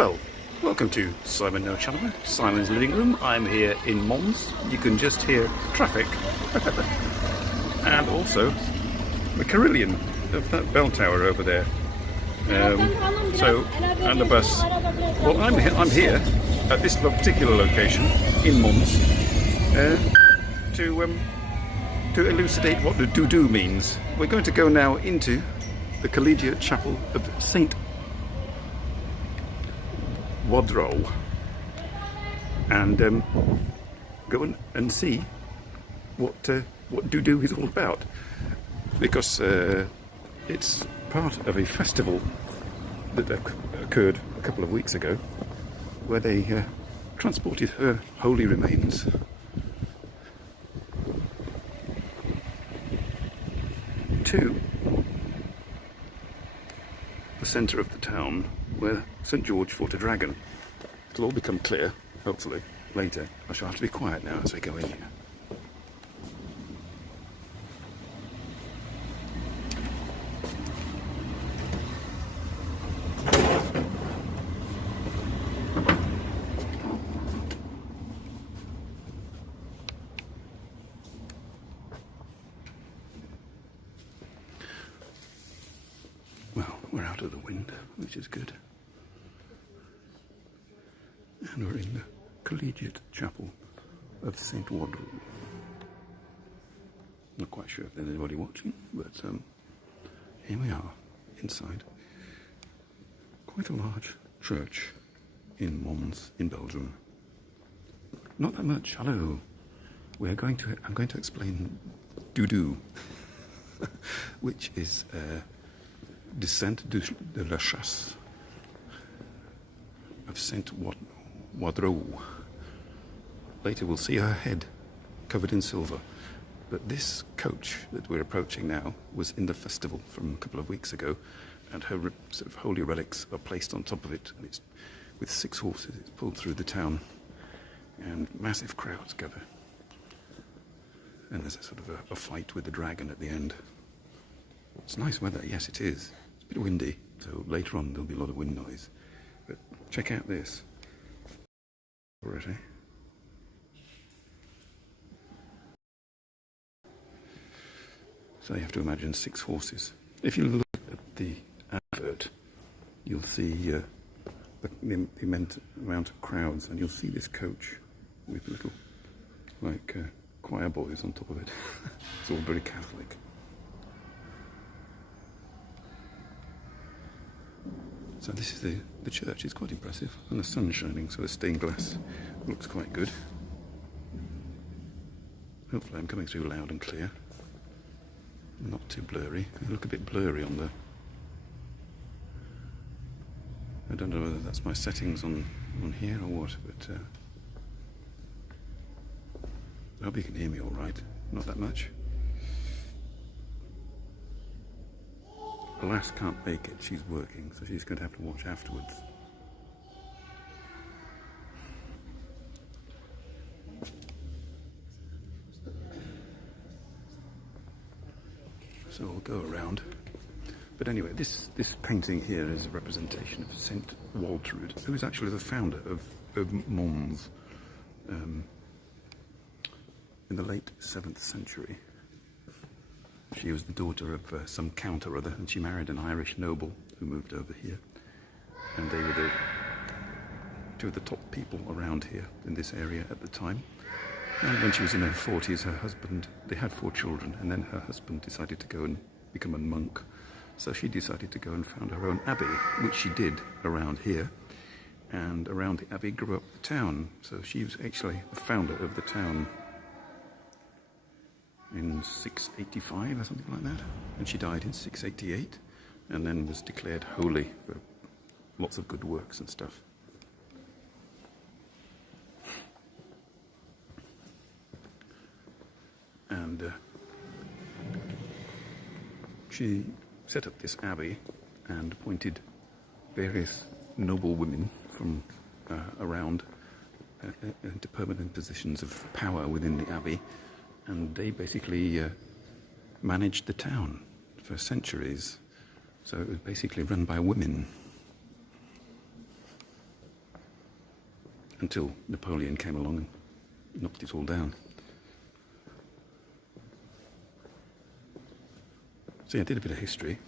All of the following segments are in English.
Well, welcome to Simon NoChaNoMa, Simon's living room. I'm here in Mons. You can just hear traffic and also the carillon of that bell tower over there. And the bus. Well, I'm here at this particular location in Mons to elucidate what the DouDou means. We're going to go now into the Collegiate Chapel of Saint Waudru and go and see what DouDou is all about, because it's part of a festival that occurred a couple of weeks ago, where they transported her holy remains to the centre of the town where St. George fought a dragon. It'll all become clear, hopefully, later. I shall have to be quiet now as we go in here. Well, we're out of the wind, which is good. And we're in the Collegiate Chapel of Saint Waudru. Not quite sure if there's anybody watching, but here we are, inside quite a large church in Mons, in Belgium. Not that much. Hello. I'm going to explain DouDou, which is Descent de la Chasse of Saint Waudru. Later we'll see her head covered in silver. But this coach that we're approaching now was in the festival from a couple of weeks ago, and her sort of holy relics are placed on top of it, and it's with 6 horses. It's pulled through the town, and massive crowds gather. And there's a sort of a fight with the dragon at the end. It's nice weather, yes it is. It's a bit windy, so later on there'll be a lot of wind noise. But check out this. Already. So you have to imagine 6 horses. If you look at the advert, you'll see the immense amount of crowds, and you'll see this coach with little, like, choir boys on top of it. It's all very Catholic. So this is the church. It's quite impressive, and the sun's shining, so the stained glass looks quite good. Hopefully I'm coming through loud and clear, not too blurry. They look a bit blurry on the... I don't know whether that's my settings on here or what, but I hope you can hear me all right. Not that much. Lass can't make it, she's working, so she's going to have to watch afterwards. So we'll go around. But anyway, this painting here is a representation of Saint Waudru, who is actually the founder of Mons in the late 7th century. She was the daughter of some count or other, and she married an Irish noble who moved over here. And they were two of the top people around here in this area at the time. And when she was in her 40s, her husband, they had 4 children, and then her husband decided to go and become a monk. So she decided to go and found her own abbey, which she did around here. And around the abbey grew up the town. So she was actually the founder of the town in 685 or something like that, and she died in 688, and then was declared holy for lots of good works and stuff. And she set up this abbey and appointed various noblewomen from around into permanent positions of power within the abbey. And they basically managed the town for centuries. So it was basically run by women. until Napoleon came along and knocked it all down. So yeah, I did a bit of history.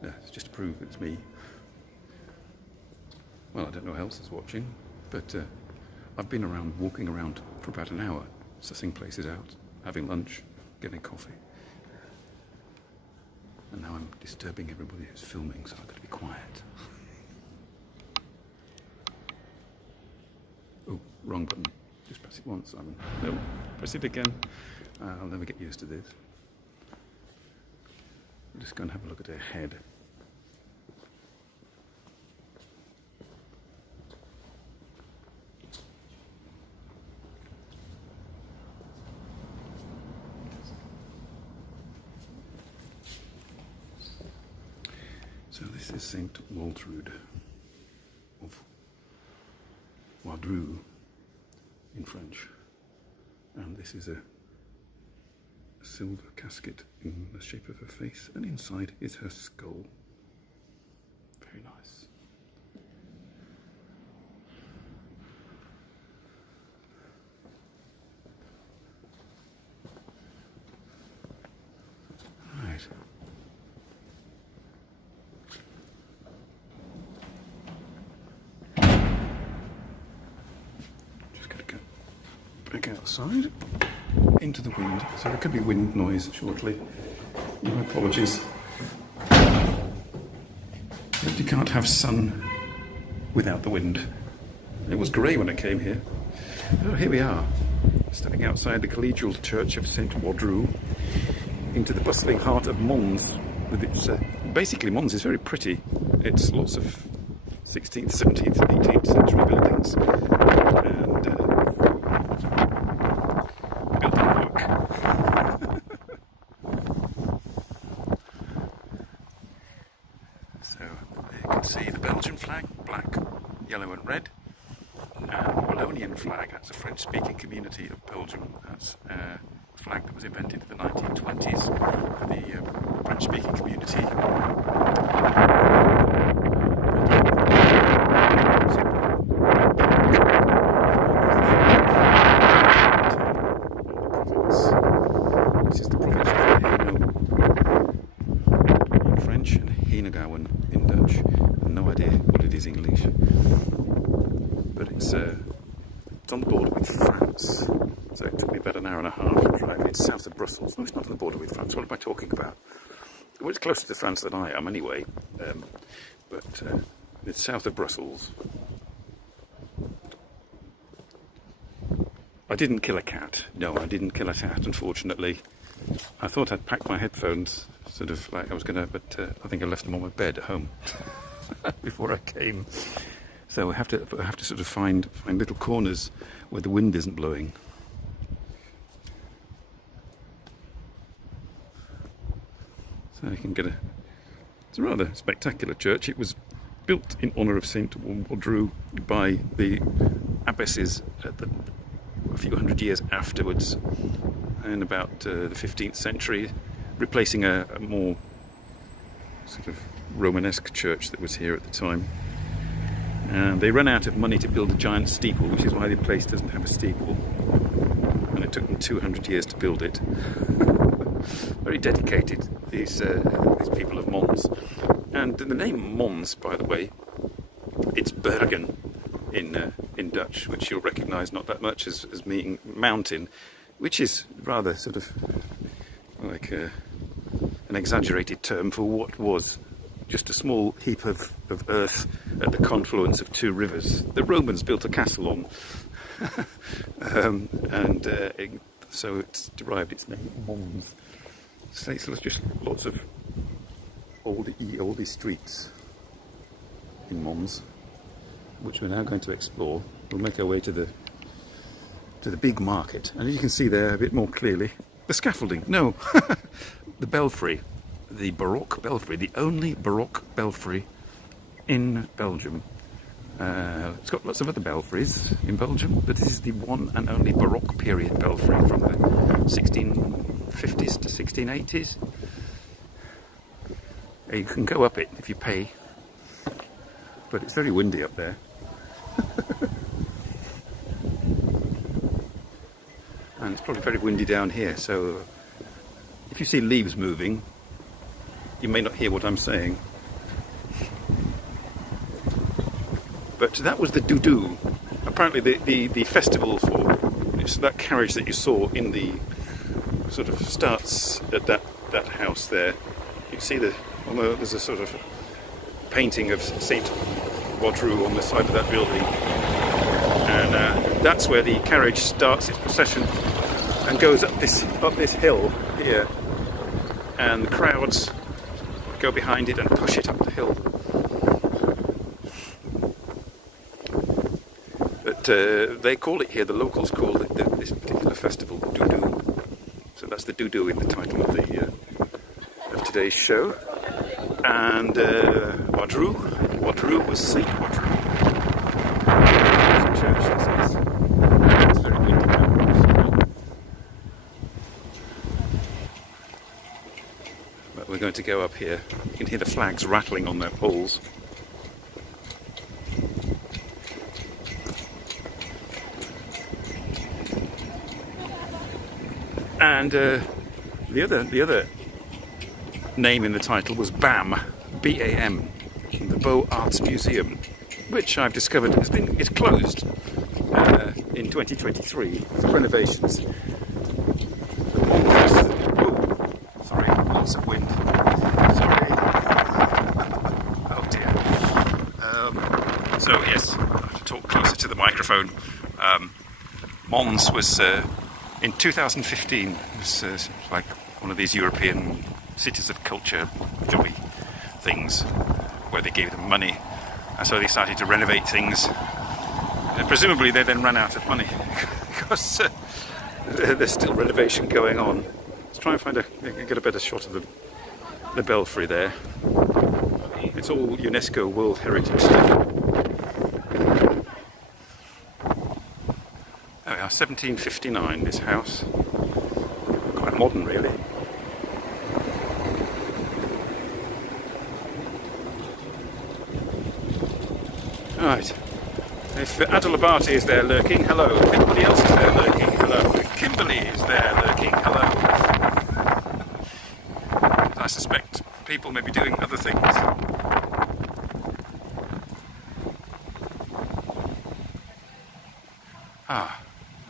Yeah, it's just to prove it's me. Well, I don't know who else is watching, but I've been around, walking around for about an hour, sussing places out, having lunch, getting coffee. And now I'm disturbing everybody who's filming, so I've got to be quiet. Oh, wrong button. Just press it once, Simon. No, press it again. I'll never get used to this. I'm just going to have a look at her head. So this is Saint Waudru of Waudru in French, and this is a silver casket in the shape of her face, and inside is her skull. Very nice. Right. Back outside, into the wind, so there could be wind noise shortly. My apologies. But you can't have sun without the wind. It was grey when I came here. Oh, here we are, stepping outside the Collegial Church of Saint Waudru into the bustling heart of Mons. With its, basically, Mons is very pretty. It's lots of 16th, 17th, 18th century buildings. And building work. So you can see the Belgian flag, black, yellow and red. And the Wallonian flag, that's a French-speaking community of Belgium. That's a flag that was invented in the 1920s for the French-speaking community. This is the province of Hainaut in French and Henegouwen in Dutch. No idea what it is in English. But it's on the border with France. So it took me about an hour and a half to drive. It's south of Brussels. No, it's not on the border with France. What am I talking about? Well, it's closer to France than I am anyway. But it's south of Brussels. I didn't kill a cat. No, I didn't kill a cat, unfortunately. I thought I'd packed my headphones, sort of like I was going to, but I think I left them on my bed at home before I came. So I have to sort of find little corners where the wind isn't blowing. So you can get it's a rather spectacular church. It was built in honour of Saint Waudru by the abbesses a few hundred years afterwards, in about the 15th century, replacing a more sort of Romanesque church that was here at the time. And they ran out of money to build a giant steeple, which is why the place doesn't have a steeple. And it took them 200 years to build it. Very dedicated, these people of Mons. And the name Mons, by the way, it's Bergen in Dutch, which you'll recognise not that much as meaning mountain, which is rather sort of like an exaggerated term for what was just a small heap of earth at the confluence of two rivers. The Romans built a castle on, so it's derived its name, Mons. So it's just lots of oldie streets in Mons, which we're now going to explore. We'll make our way to the big market, and as you can see there a bit more clearly, the scaffolding. No, the belfry, the Baroque belfry, the only Baroque belfry in Belgium. It's got lots of other belfries in Belgium, but this is the one and only Baroque period belfry from the 1650s to 1680s. You can go up it if you pay, but it's very windy up there. And it's probably very windy down here, so if you see leaves moving, you may not hear what I'm saying. But that was the DouDou. Apparently the festival for that carriage that you saw in the sort of starts at that house there. You see there's a sort of painting of Saint Waudru on the side of that building, and that's where the carriage starts its procession and goes up this hill here, and the crowds go behind it and push it up the hill. But they call it here, the locals call it this particular festival DouDou. So that's the DouDou in the title of today's show. And Waudru was Saint Waudru. There's a church, this is. It's very windy now. But we're going to go up here. You can hear the flags rattling on their poles. And the other name in the title was BAM, B-A-M, the Beaux Arts Museum, which I've discovered it's closed in 2023 for renovations. Sorry, lots of wind. Sorry. Oh dear. So yes, I have to talk closer to the microphone. Mons was in 2015. It was like one of these European cities of culture jobby things where they gave them money, and so they started to renovate things, and presumably they then ran out of money because there's still renovation going on. Let's try and get a better shot of the belfry there. It's all UNESCO World Heritage stuff. There we are, 1759, this house. Quite modern really. Right, if Adalabati is there lurking, hello. If anybody else is there lurking, hello. If Kimberly is there lurking, hello. I suspect people may be doing other things.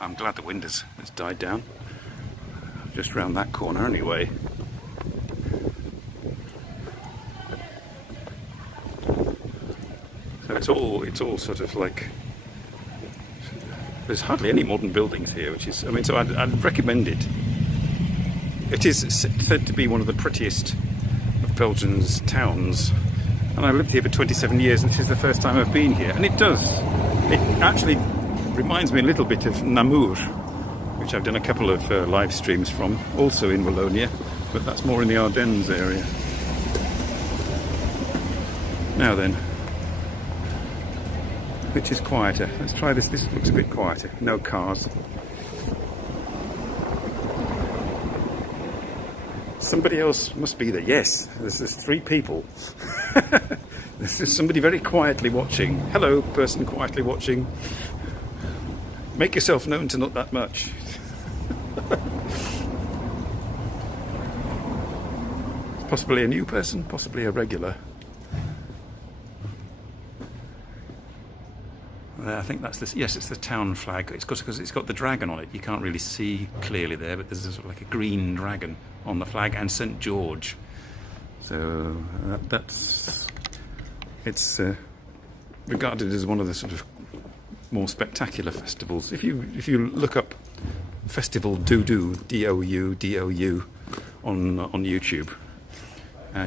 I'm glad the wind has died down. Just round that corner anyway. So it's all sort of like, there's hardly any modern buildings here, which is, I mean, so I'd recommend it. It is said to be one of the prettiest of Belgium's towns, and I lived here for 27 years, and this is the first time I've been here, and it actually reminds me a little bit of Namur, which I've done a couple of live streams from, also in Wallonia, but that's more in the Ardennes area. Now then, which is quieter? Let's try this. This looks a bit quieter. No cars. Somebody else must be there. Yes, there's 3 people. There's somebody very quietly watching. Hello, person quietly watching. Make yourself known to not that much. Possibly a new person, possibly a regular. I think that's this. Yes, it's the town flag. Because it's got the dragon on it. You can't really see clearly there, but there's sort of like a green dragon on the flag, and St. George. So it's regarded as one of the sort of more spectacular festivals. If you look up Festival DouDou, D-O-U, on YouTube,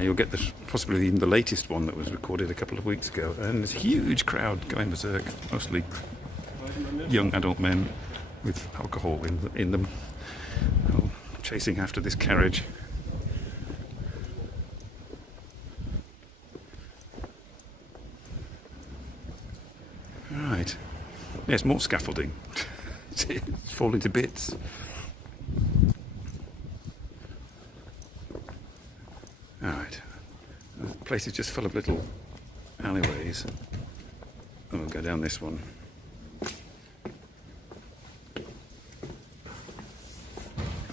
you'll get possibly even the latest one that was recorded a couple of weeks ago, and there's a huge crowd going berserk, mostly young adult men with alcohol in them, chasing after this carriage. Right, yes, more scaffolding. It's falling to bits. Alright, place is just full of little alleyways. Oh, we'll go down this one.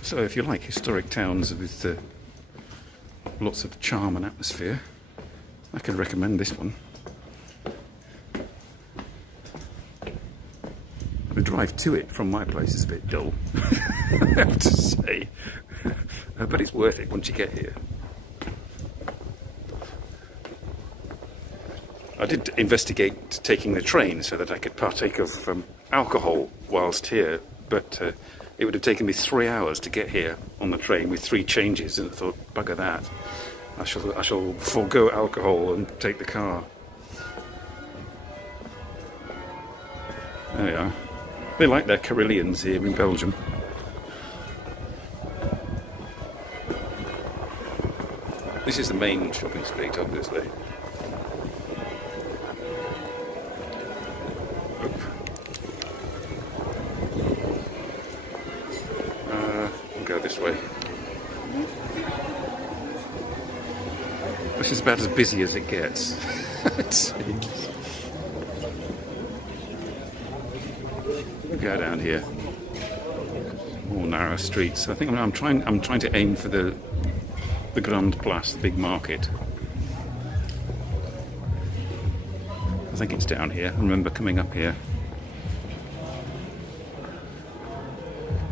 So if you like historic towns with lots of charm and atmosphere, I could recommend this one. The drive to it from my place is a bit dull, I have to say, but it's worth it once you get here. I did investigate taking the train so that I could partake of alcohol whilst here, but it would have taken me 3 hours to get here on the train with 3 changes, and I thought, bugger that. I shall forego alcohol and take the car. There we are. They like their carillons here in Belgium. This is the main shopping street, obviously. We'll go this way. This is about as busy as it gets, it seems. We'll go down here. More narrow streets. I think I'm trying to aim for the Grand Place, the big market. I think it's down here. I remember coming up here.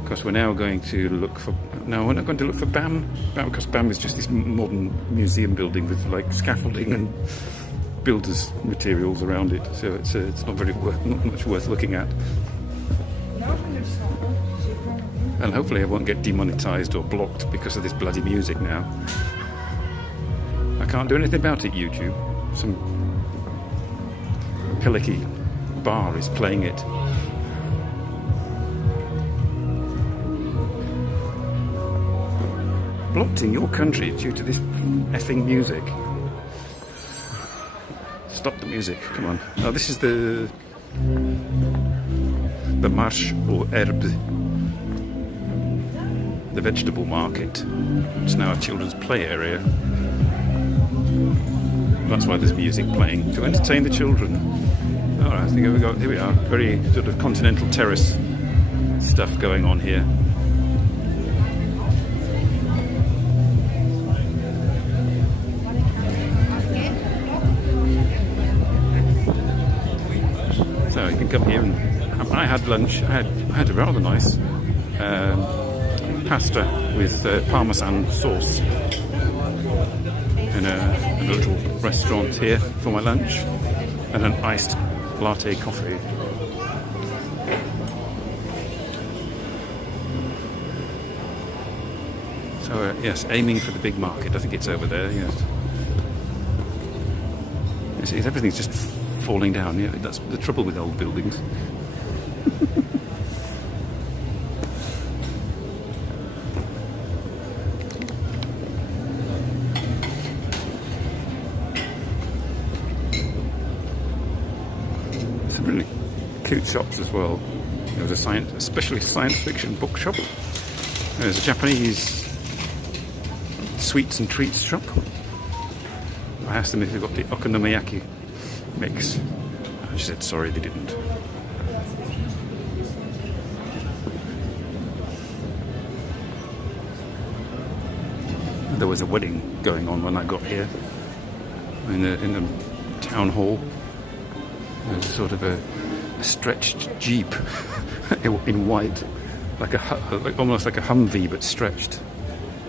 Because we're now going to look for... No, we're not going to look for BAM. Because BAM is just this modern museum building with like scaffolding and builders' materials around it. So it's not much worth looking at. And hopefully I won't get demonetized or blocked because of this bloody music now. I can't do anything about it, YouTube. Some pilicky bar is playing it. Blocked in your country due to this effing music. Stop the music, come on. Oh, this is the Marche aux Herbes, the vegetable market. It's now a children's play area. That's why there's music playing, to entertain the children. Alright, I think here we are. Very sort of continental terrace stuff going on here. So you can come here and I had lunch. I had a rather nice pasta with parmesan sauce in a little restaurant here for my lunch, and an iced latte coffee. So yes, aiming for the big market. I think it's over there. Yes. Everything's just falling down. Yeah, that's the trouble with old buildings. Some really cute shops as well. There was especially science fiction bookshop. There's a Japanese sweets and treats shop. I asked them if they got the okonomiyaki mix. She said sorry, they didn't. There was a wedding going on when I got here in the town hall. There was sort of a stretched jeep in white, almost like a Humvee but stretched.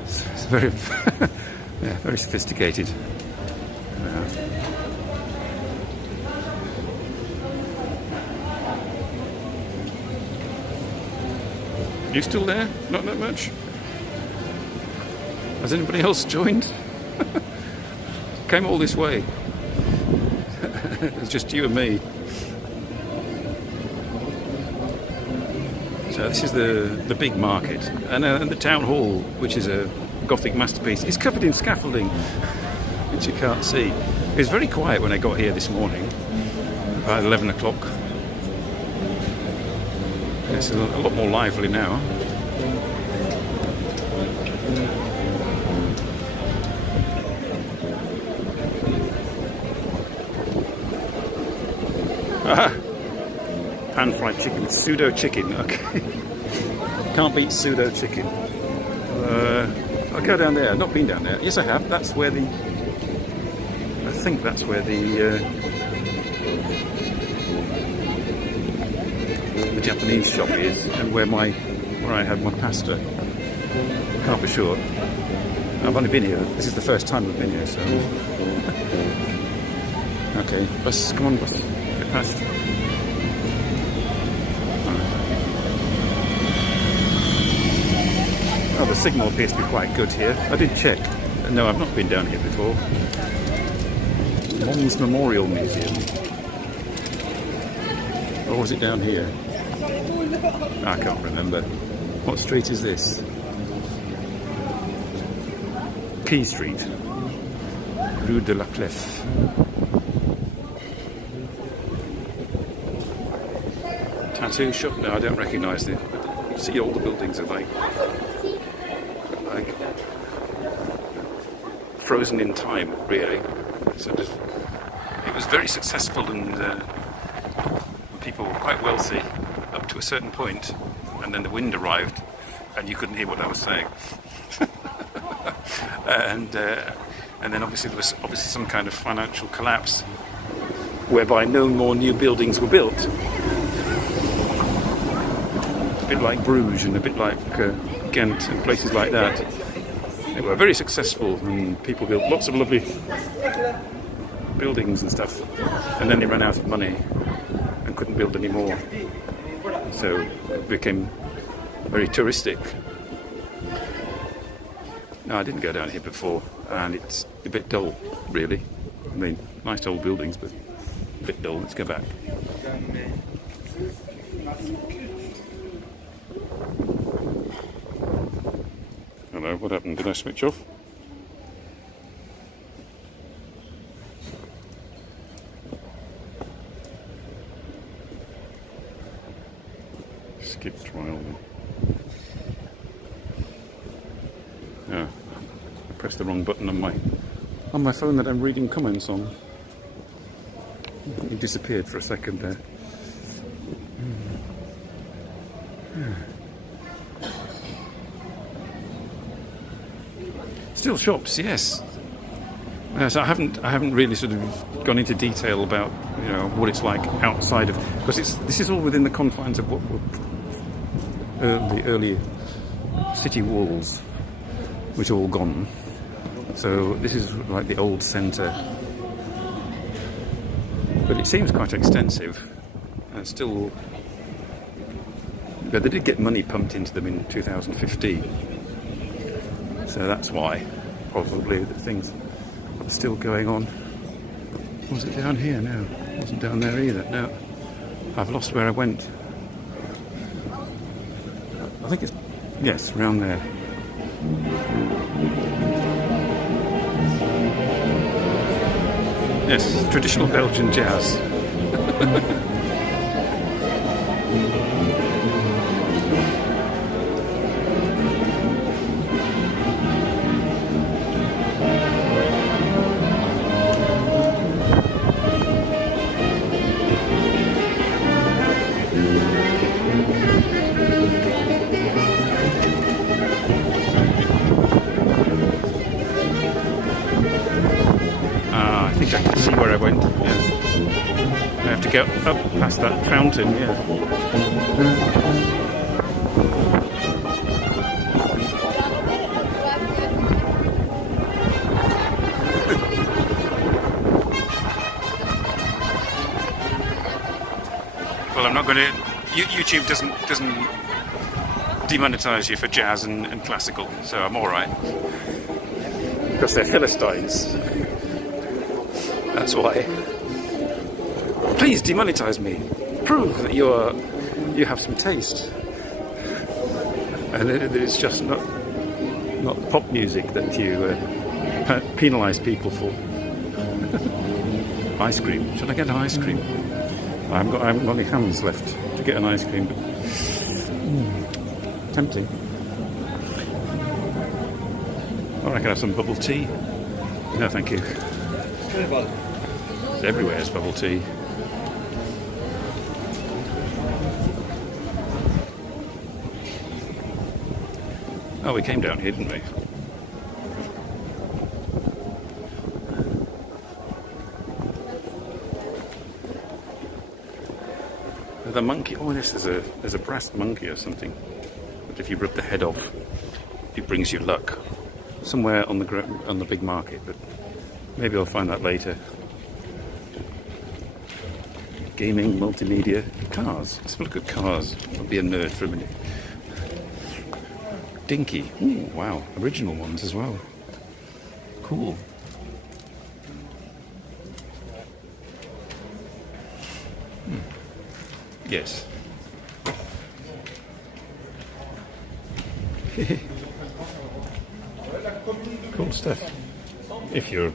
It's very, yeah, very sophisticated. You still there? Not that much? Has anybody else joined? Came all this way. It's just you and me. So this is the big market, and the town hall, which is a Gothic masterpiece, is covered in scaffolding, which you can't see. It was very quiet when I got here this morning, about 11 o'clock. It's a lot more lively now. fried chicken with pseudo chicken. Okay. Can't beat pseudo chicken. I'll go down there. Not been down there. Yes, I have. That's where the... I think that's where the Japanese shop is, and where I had my pasta. Can't be sure. I've only been here. This is the first time I've been here, so... Okay, bus. Come on, bus. Get past. Oh, the signal appears to be quite good here. I did check. No, I've not been down here before. Mons Memorial Museum. Or was it down here? I can't remember. What street is this? Quay Street. Rue de la Clef. Tattoo shop? No, I don't recognise it. You see all the buildings are like frozen in time, really. So it was very successful, and people were quite wealthy up to a certain point, and then the wind arrived and you couldn't hear what I was saying. and then obviously there was some kind of financial collapse whereby no more new buildings were built. A bit like Bruges and a bit like Ghent and places like that. They were very successful, and people built lots of lovely buildings and stuff, and then they ran out of money and couldn't build any more, so it became very touristic. No, I didn't go down here before, and it's a bit dull, really. I mean, nice old buildings, but a bit dull. Let's go back. Hello, what happened? Did I switch off? Skip trial. Yeah, I pressed the wrong button on my phone that I'm reading comments on. It disappeared for a second there. Still shops, yes. So I haven't really sort of gone into detail about what it's like outside of, because this is all within the confines of what were the early city walls, which are all gone. So this is like the old centre, but it seems quite extensive, and still. But they did get money pumped into them in 2015. So that's why, probably, the things are still going on. Was it down here? No, it wasn't down there either. No, I've lost where I went. I think it's, yes, around there. Yes, traditional Belgian jazz. I think I can see where I went. Yeah. I have to go up past that fountain. Yeah. Well, I'm not going to. YouTube doesn't demonetize you for jazz and classical, so I'm all right. Because they're Philistines. That's why. Please demonetize me. Prove that you have some taste. And it's just not pop music that you penalise people for. Ice cream. Should I get an ice cream? I haven't got any hands left to get an ice cream. But, tempting. Or I can have some bubble tea. No, thank you. Everywhere is bubble tea. Oh, we came down here, didn't we? The monkey. Oh, this is there's a brass monkey or something. But if you rip the head off, it brings you luck. Somewhere on the big market, but maybe I'll find that later. Gaming, multimedia, cars. Let's look at cars. I'll be a nerd for a minute. Dinky. Ooh, wow. Original ones as well. Cool. Yes. Cool stuff. If you're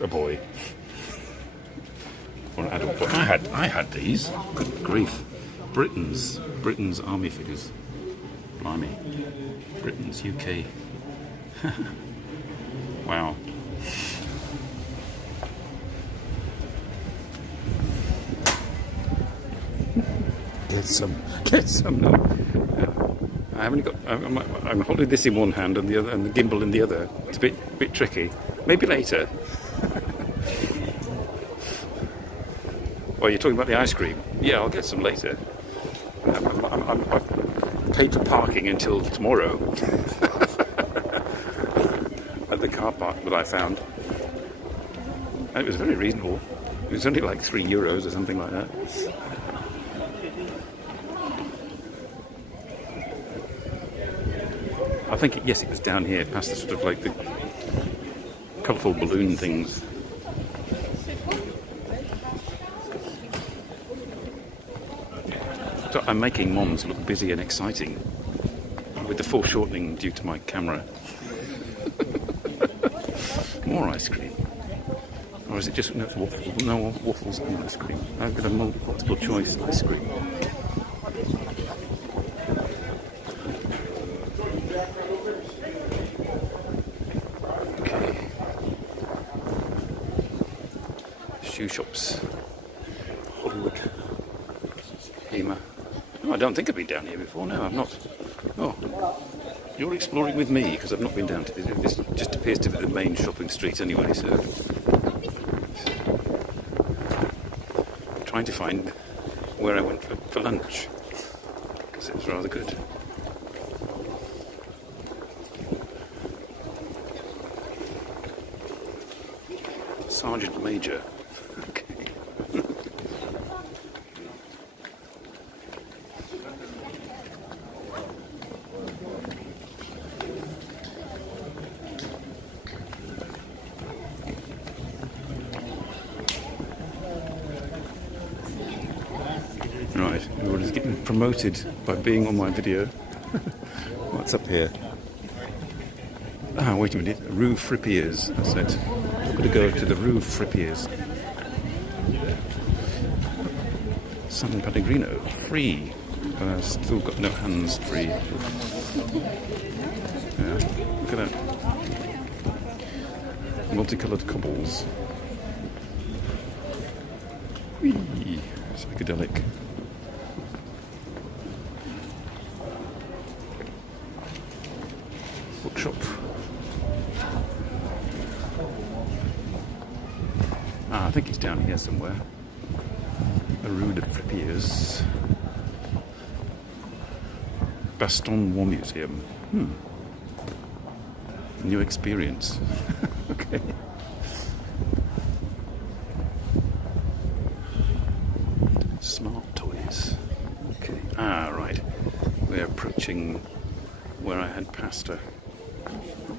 a boy or an adult boy. I had these. Good grief. Britain's army figures. Blimey. Britain's UK. Wow. Get some now. I haven't got. I'm holding this in one hand and the other, and the gimbal in the other. It's a bit tricky. Maybe later. Well, you're talking about the ice cream. Yeah, I'll get some later. I've paid for parking until tomorrow at the car park that I found, and it was very reasonable. It was only like €3 or something like that. I think, yes, it was down here, past the sort of like the colourful balloon things. So I'm making Mons look busy and exciting with the foreshortening due to my camera. More ice cream. Or is it just no waffles? No waffles and ice cream. I've got a multiple choice ice cream. Shoe shops, Hollywood, Lima. No, I don't think I've been down here before. No, I've not. Oh, you're exploring with me because I've not been down to this. This just appears to be the main shopping street anyway. So, I'm trying to find where I went for lunch because it was rather good. Sergeant Major. Okay. Right, everybody's getting promoted by being on my video. What's up here? Ah, wait a minute. Rue Frippiers, that's it. I've got to go to the Rue Frippiers. San Pellegrino, free. But I've still got no hands free. Yeah, look at that. Multicoloured cobbles. Whee! Psychedelic. Bookshop. Ah, I think he's down here somewhere. The Rue de Frippiers. Baston War Museum. New experience. Okay. Smart toys. Okay. Ah, right. We're approaching where I had pasta.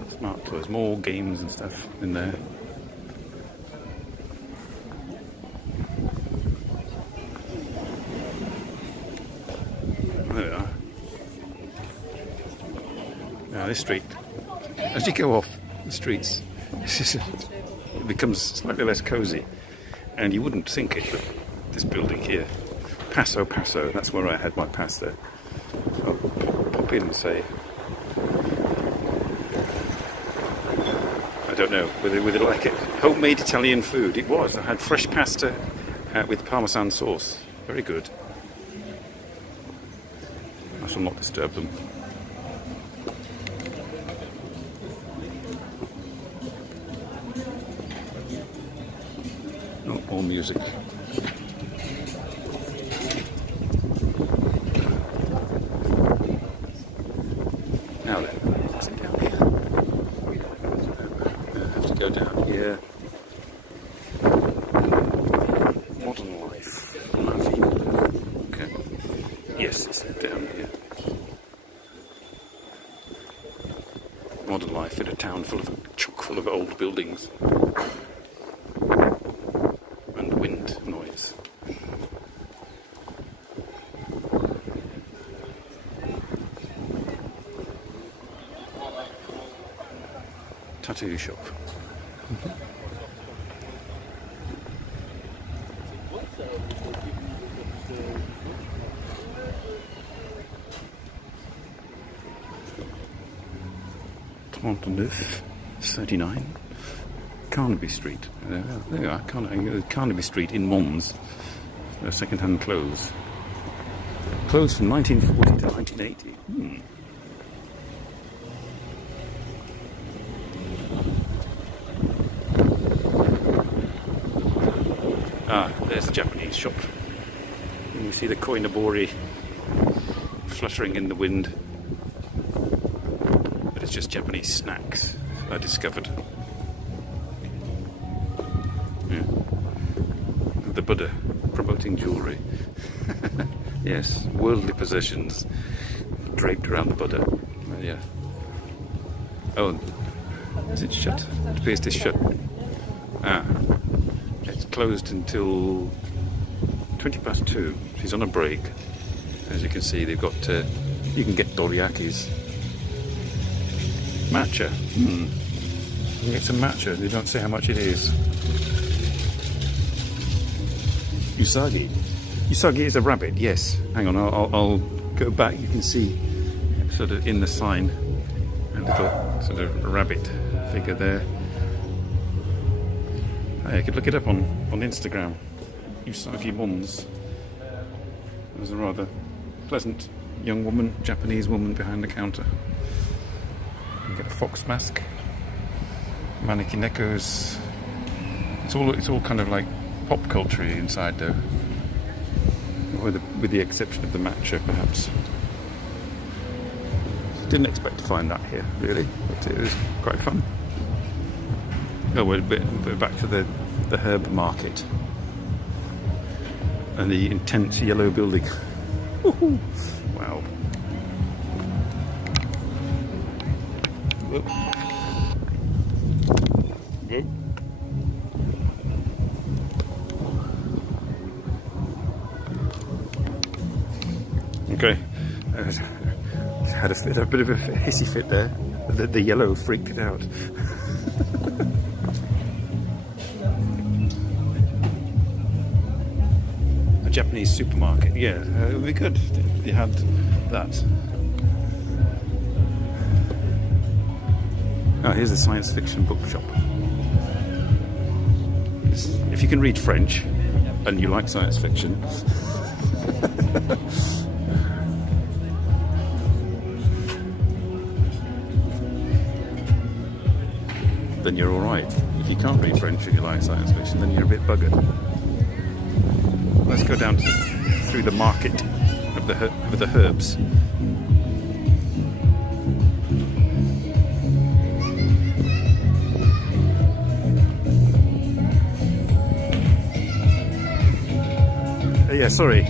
Smart toys. More games and stuff in there. There we are. Now this street, as you go off the streets, it becomes slightly less cosy, and you wouldn't think it, but this building here, Paso, that's where I had my pasta. I'll pop in and say, I don't know whether they like it. Homemade Italian food. It was. I had fresh pasta with Parmesan sauce. Very good. I shall not disturb them. more music. Now then, what's it down here? I have to go down here. Modern life. Okay. Yes, it's down here. Modern life in a town chock full of old buildings and wind noise. Tattoo shop. Pont-Neuf, 39, Carnaby Street. There you are, Carnaby Street in Mons. Second-hand clothes. Clothes from 1940 to 1980. There's the Japanese shop. And you see the koinobori fluttering in the wind. But it's just Japanese snacks, I discovered. Yeah. The Buddha promoting jewellery. Yes, worldly possessions draped around the Buddha. Yeah. Oh, is it shut? It appears to shut. It's closed until 2:20. She's on a break. As you can see, they've got, you can get doriyakis. Matcha. You can get some matcha. They don't say how much it is. Usagi. Usagi is a rabbit, yes. Hang on, I'll go back. You can see sort of in the sign a little sort of rabbit figure there. Hey, you could look it up on Instagram. Usagi Mons. There's a rather pleasant young woman, Japanese woman behind the counter. You can get a fox mask, mannequinekos. It's all kind of like pop culture inside though, with the exception of the matcha perhaps. Didn't expect to find that here really, but it was quite fun. Oh, we're back to the herb market and the intense yellow building. Wow. Whoop. Whoop. Okay, had a bit of a hissy fit there. The yellow freaked it out. A Japanese supermarket, yeah, it would be good if you had that. Oh, here's a science fiction bookshop. If you can read French and you like science fiction, then you're alright. If you can't read French and you like science fiction, then you're a bit buggered. Let's go down through the market of the herbs. Yeah, sorry.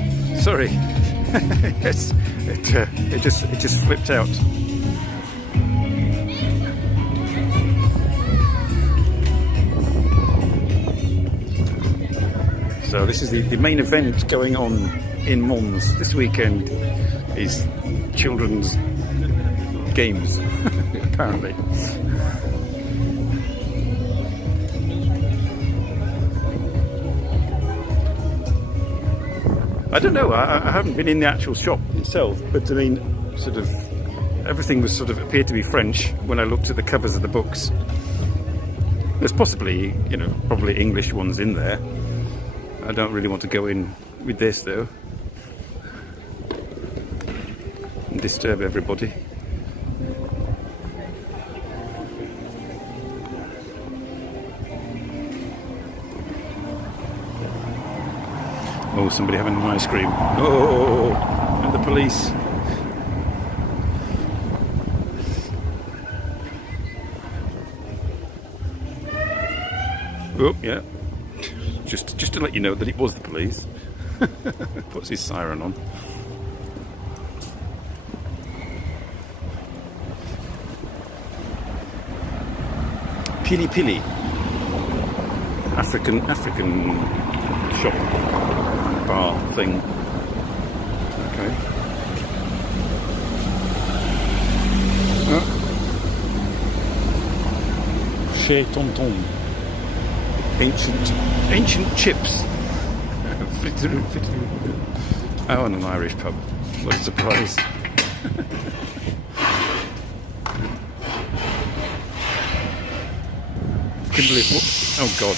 Yes, it just flipped out. So this is the main event going on in Mons this weekend is children's games, apparently. I don't know, I haven't been in the actual shop itself, but I mean, sort of, everything was sort of appeared to be French when I looked at the covers of the books. There's possibly, probably English ones in there. I don't really want to go in with this though and disturb everybody. Oh, somebody having an ice cream. Oh, and the police. Oh, yeah. Just to let you know that it was the police. Puts his siren on. Pili Pili. African shop bar thing. Okay. Chez Tonton. Ancient chips. Oh, and an Irish pub. What a surprise. Couldn't believe what? Oh God.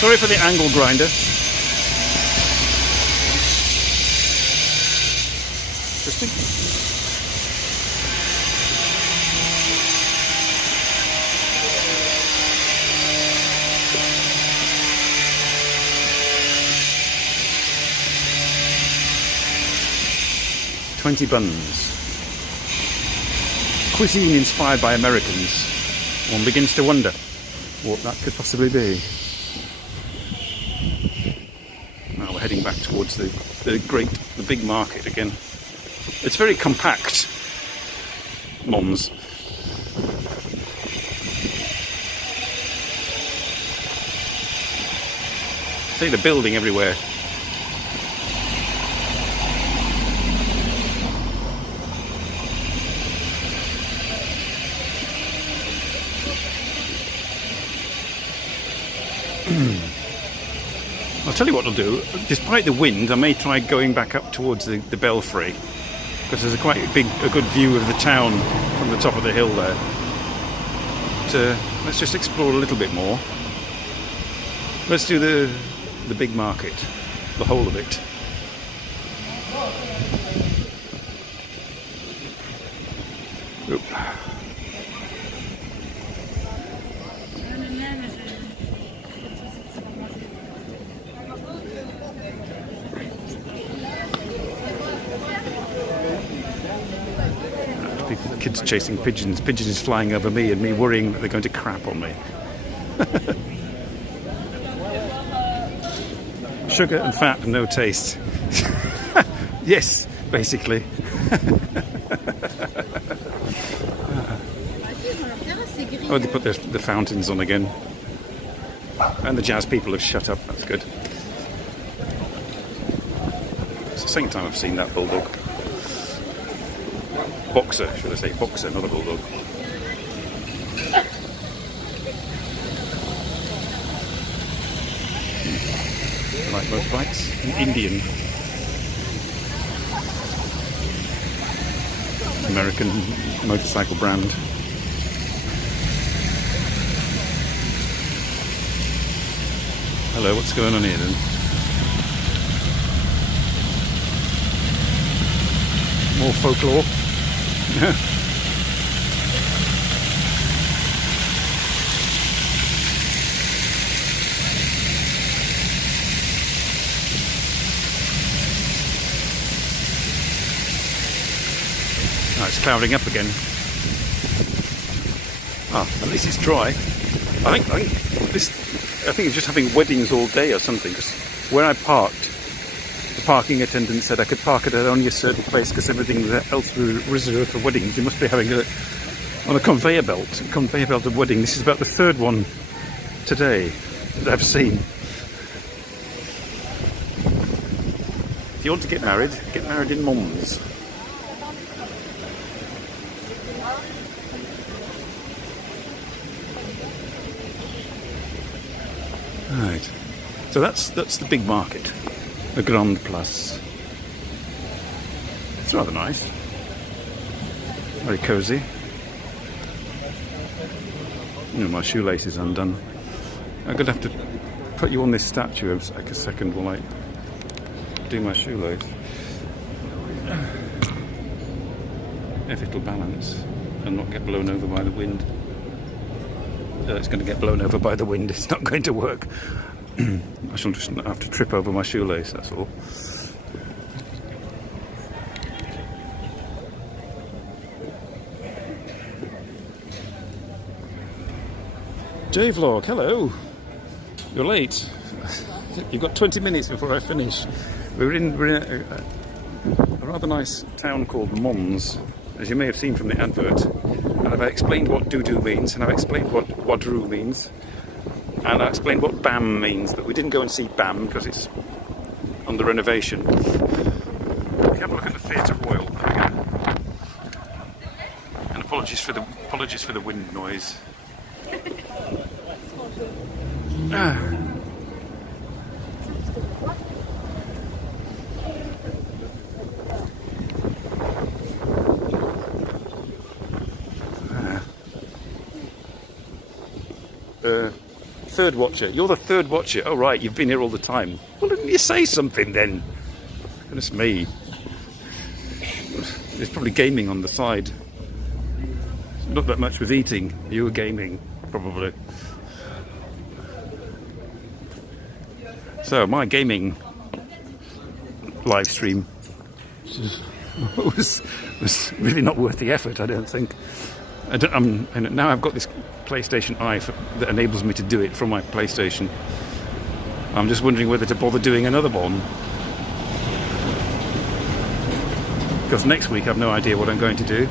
Sorry for the angle grinder. Interesting. $20 buns. Cuisine inspired by Americans. One begins to wonder what that could possibly be. Now we're heading back towards the big market again. It's very compact, Mons. See the building everywhere. I'll tell you what I'll do. Despite the wind, I may try going back up towards the belfry, because there's a good view of the town from the top of the hill there. But, let's just explore a little bit more. Let's do the big market, the whole of it. Oop. Kids chasing pigeons flying over me, and me worrying that they're going to crap on me. Sugar and fat and no taste. Yes, basically. Oh, they put the fountains on again. And the jazz people have shut up, that's good. It's the second time I've seen that bulldog. Boxer, should I say boxer, not a bulldog. Like motorbikes, an Indian. American motorcycle brand. Hello, what's going on here then? More folklore. Oh, it's clouding up again. Ah, at least it's dry. I think it's just having weddings all day or something. Because where I parked, the parking attendant said I could park it at only a certain place because everything else was reserved for weddings. You must be having on a conveyor belt of wedding. This is about the third one today that I've seen. If you want to get married in Mons. Right, so that's the big market, the Grand Place. It's rather nice, very cosy. You know, my shoelace is undone. I'm going to have to put you on this statue like a second while I do my shoelace. If it'll balance and not get blown over by the wind. it's going to get blown over by the wind. It's not going to work. I shall just have to trip over my shoelace, that's all. J-Vlog, hello. You're late. You've got 20 minutes before I finish. We're in a rather nice town called Mons, as you may have seen from the advert. And I've explained what DouDou means, and I've explained what Waudru means, and I explained what BAM means, but we didn't go and see BAM because it's under renovation. We have a look at the Theatre Royal. There we go. And apologies for the wind noise. Third watcher. You're the third watcher. Oh right, you've been here all the time. Well, didn't you say something then? Goodness me. There's probably gaming on the side. Not that much with eating. You were gaming, probably. So my gaming live stream was really not worth the effort, I don't think. And now I've got this PlayStation Eye that enables me to do it from my PlayStation. I'm just wondering whether to bother doing another one. Because next week I've no idea what I'm going to do.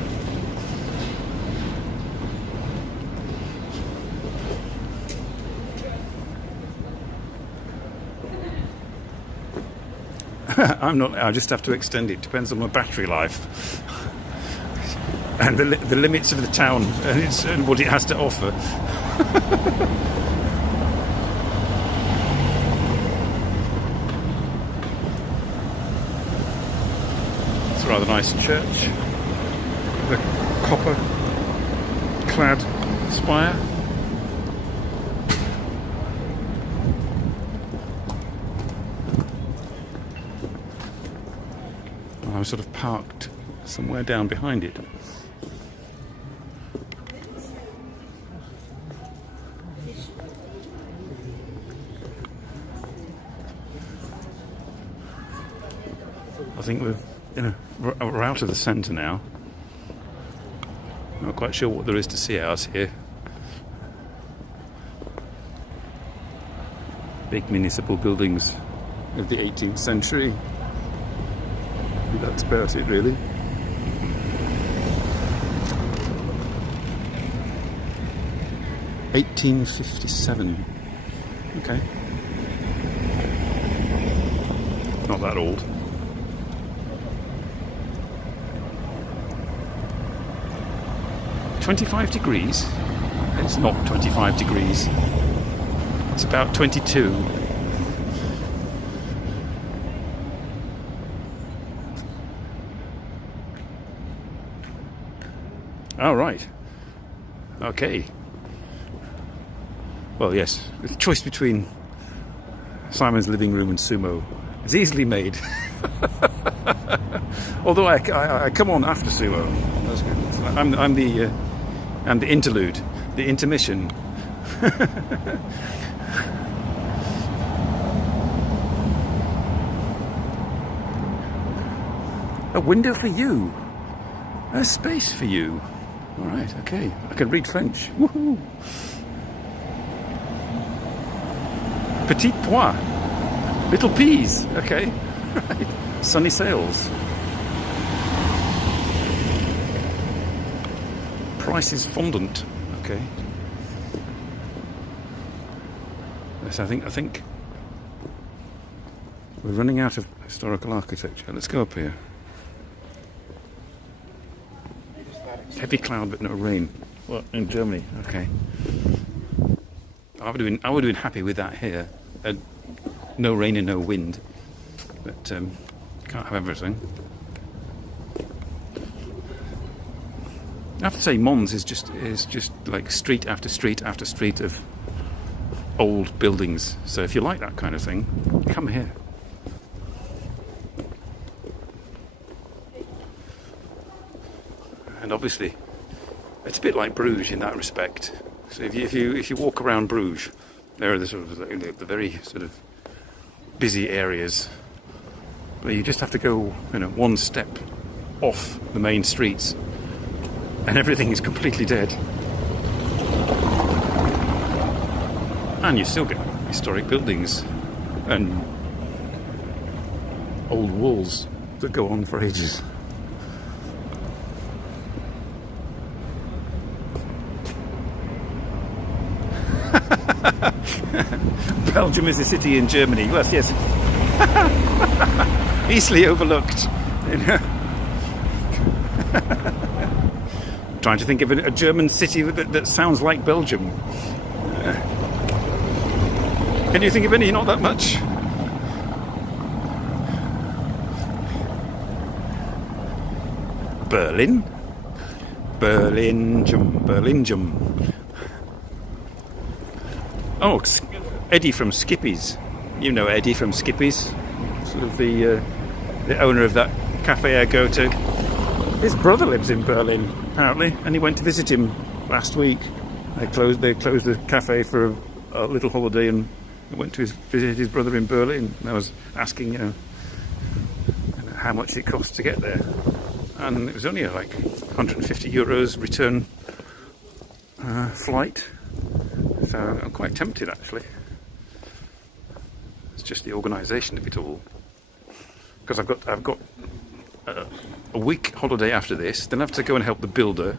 I just have to extend it. Depends on my battery life. And the limits of the town and what it has to offer. It's a rather nice church. The copper-clad spire. I'm sort of parked somewhere down behind it. I think we're out of the centre now. Not quite sure what there is to see out here. Big municipal buildings of the 18th century. That's about it, really. (1857). Okay. Not that old. (25 degrees? It's not 25 degrees. It's about 22. Oh, right. Okay. Well, yes. The choice between Simon's living room and sumo is easily made. Although I come on after sumo. That's good. I'm the interlude, the intermission. A window for you. A space for you. All right, okay. I can read French. Woohoo! Petit pois. Little peas. Okay. Right. Sunny sails. Price is fondant. Okay. Yes, I think we're running out of historical architecture. Let's go up here. Heavy cloud but no rain. Well, in Germany, okay. I would have been happy with that here. No rain and no wind. But can't have everything. I have to say, Mons is just like street after street after street of old buildings. So if you like that kind of thing, come here. And obviously, it's a bit like Bruges in that respect. So if you walk around Bruges, there are the sort of the very sort of busy areas where you just have to go, one step off the main streets, and everything is completely dead. And you still get historic buildings and old walls that go on for ages. Belgium is a city in Germany. Yes. Easily overlooked. Trying to think of a German city that sounds like Belgium. Can you think of any? Not that much. Berlin. Berlin. Oh, Eddie from Skippy's. You know Eddie from Skippy's. Sort of the owner of that cafe I go to. His brother lives in Berlin, apparently, and he went to visit him last week. They closed the cafe for a little holiday and went to visit his brother in Berlin. And I was asking, how much it cost to get there. And it was only like 150 euros return flight. So I'm quite tempted, actually. It's just the organisation of it all. Because I've got a week holiday after this. Then I have to go and help the builder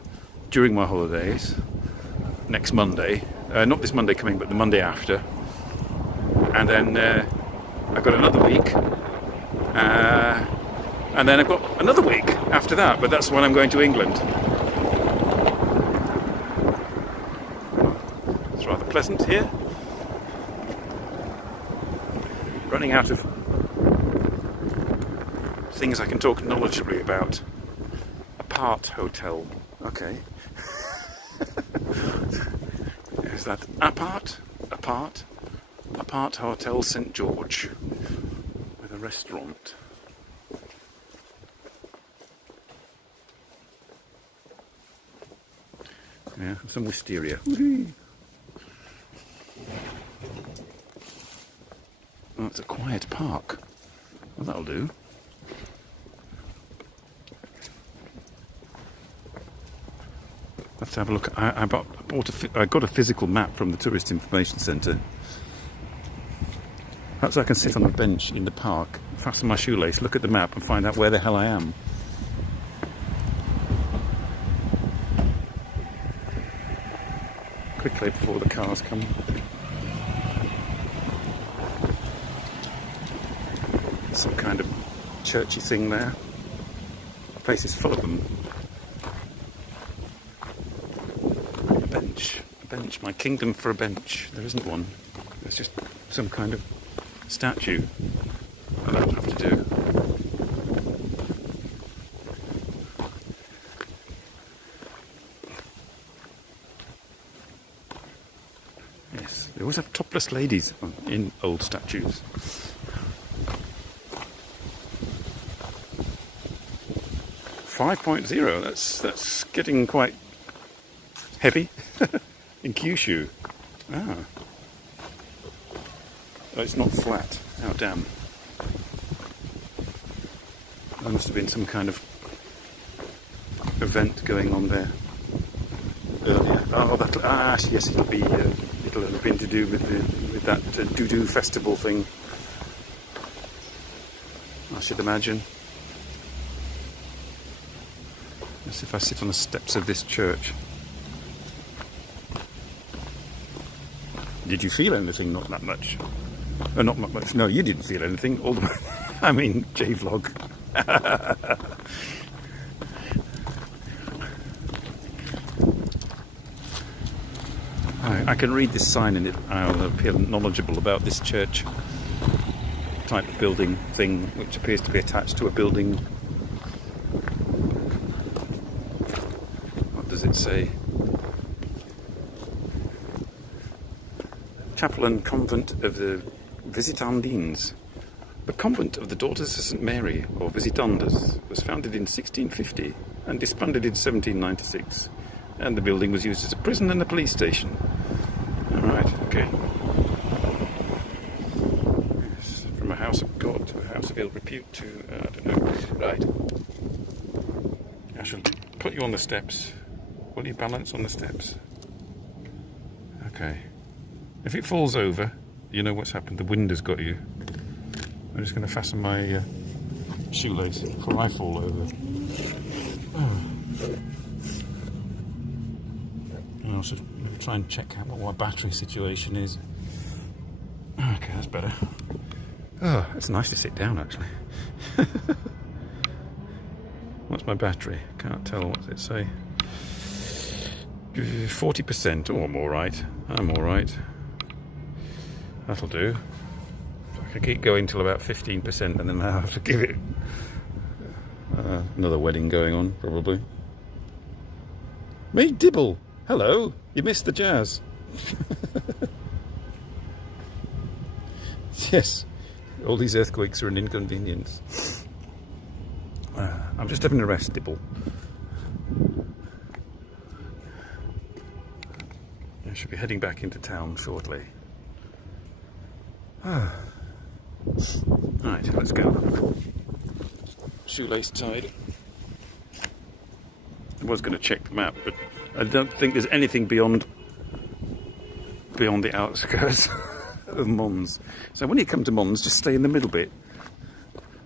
during my holidays. Next Monday, not this Monday coming, but the Monday after. And then I've got another week. And then I've got another week after that. But that's when I'm going to England. It's rather pleasant here. Running out of things I can talk knowledgeably about. Apart hotel. Okay. Is that Apart Hotel St. George with a restaurant. Yeah, some wisteria. Oh, it's a quiet park. Well, that'll do. Have to have a look. I got a physical map from the Tourist Information Centre. Perhaps I can sit on a bench in the park, fasten my shoelace, look at the map and find out where the hell I am. Quickly before the cars come. Some kind of churchy thing there. The place is full of them. A bench, my kingdom for a bench. There isn't one. There's just some kind of statue. And that'll have to do. Yes, they always have topless ladies in old statues. .0, that's getting quite heavy. In Kyushu. Ah. Oh, it's not flat. Oh, damn. There must have been some kind of event going on there earlier. Oh, yes, it'll have been to do with that DouDou festival thing. I should imagine. Let's see if I sit on the steps of this church. Did you feel anything? Not that much. Not much. No, you didn't feel anything. All the way. I mean, J-vlog. I can read this sign and I'll appear knowledgeable about this church type of building thing, which appears to be attached to a building. What does it say? Chapel and Convent of the Visitandines. The Convent of the Daughters of St. Mary, or Visitandas, was founded in 1650 and disbanded in 1796, And the building was used as a prison and a police station. Alright, okay. Yes, from a house of God to a house of ill repute to, I don't know. Right. I shall put you on the steps. Will you balance on the steps? Okay. If it falls over, you know what's happened. The wind has got you. I'm just going to fasten my shoelace before I fall over. Oh. And also try and check out what my battery situation is. Okay, that's better. Oh, it's nice to sit down actually. What's my battery? Can't tell. What does it say? 40%. Oh, I'm alright. I'm alright. That'll do. I can keep going till about 15% and then I'll have to give it another wedding going on, probably. Me, Dibble! Hello! You missed the jazz. Yes, all these earthquakes are an inconvenience. I'm just having a rest, Dibble. I should be heading back into town shortly. Right, let's go. Shoelace tied. I was going to check the map, but I don't think there's anything beyond the outskirts of Mons. So when you come to Mons, just stay in the middle bit.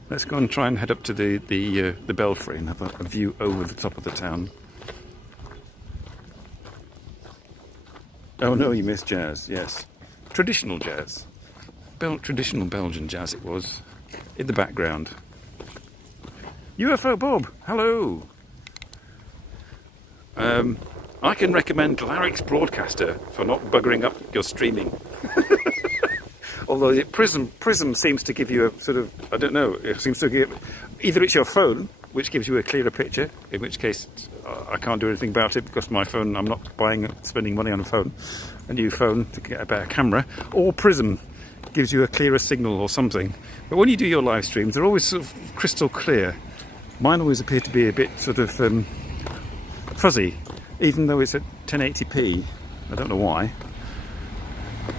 Let's go and try and head up to the belfry and have a view over the top of the town. Oh no, you missed jazz. Yes, traditional jazz. Traditional Belgian jazz it was, in the background. UFO Bob, hello! I can recommend Larry's Broadcaster for not buggering up your streaming. Although Prism seems to give you a sort of, I don't know, it seems to give, either it's your phone, which gives you a clearer picture, in which case I can't do anything about it because my phone, I'm not spending money on a new phone to get a better camera, or Prism gives you a clearer signal or something. But when you do your live streams, they're always sort of crystal clear. Mine always appear to be a bit sort of fuzzy, even though it's at 1080p. I don't know why.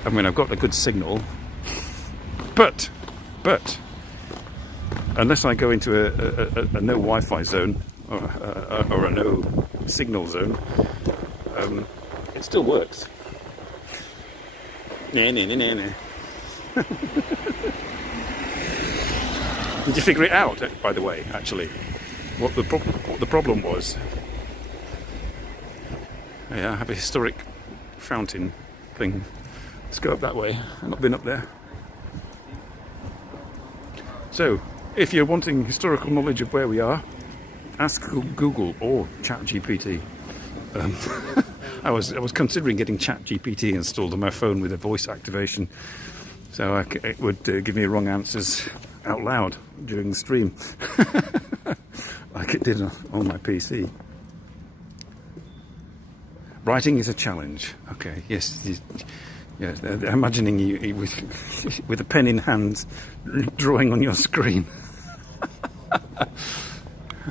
I mean, I've got a good signal, but unless I go into a no Wi-Fi zone or a no signal zone, it still works. Nah. Did you figure it out, by the way, actually? What the problem was? Yeah, I have a historic fountain thing. Let's go up that way. I've not been up there. So, if you're wanting historical knowledge of where we are, ask Google or ChatGPT. I was considering getting ChatGPT installed on my phone with a voice activation, so it would give me wrong answers out loud during the stream, like it did on my PC. Writing is a challenge. Okay, yes, they're imagining you with a pen in hand, drawing on your screen.